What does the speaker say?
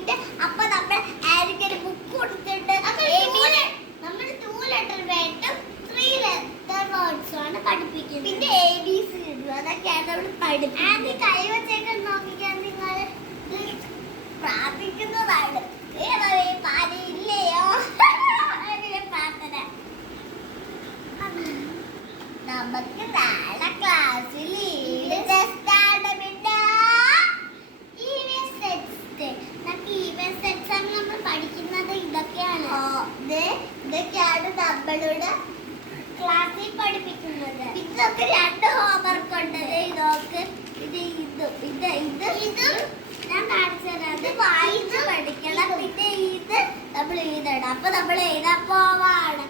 പിന്നെ അപ്പൊ നമ്മൾ ആദ്യം ഒരു ബുക്ക് കൊടുത്തിട്ട് നമ്മൾ ടൂ ലെറ്റർ വേണ്ടും ത്രീ ലെറ്റർ വേർഡ്സ് ആണ് പഠിപ്പിക്കുന്നത്. പിന്നെ എ ബി സി അതൊക്കെയാണ് നമ്മൾ പഠിപ്പിക്കുന്നത്. കൈ വെച്ചേക്കാൻ നോക്കിക്കാൻ നിങ്ങൾ പ്രാർത്ഥിക്കുന്നതാണ്. അങ്ങനെ പ്രാർത്ഥന. നമുക്ക് നാളെ ക്ലാസ്സിൽ നമ്മൾ പഠിക്കുന്നത് ഇതൊക്കെയാണ് ഇതൊക്കെയാണ് നമ്മളോട് ക്ലാസ്സിൽ പഠിപ്പിക്കുന്നത്. ഇതൊക്കെ രണ്ട് ഹോംവർക്ക് ഉണ്ട്. ഇതൊക്കെ. ഇത് ഇതും. ഇത് ഇത്. ഇതും ഞാൻ കാണിച്ചത് ഇത് വായിച്ച് പഠിക്കണം. പിന്നെ ഇത് നമ്മൾ എഴുതണം. അപ്പൊ നമ്മൾ എഴുതാൻ പോവാണ്.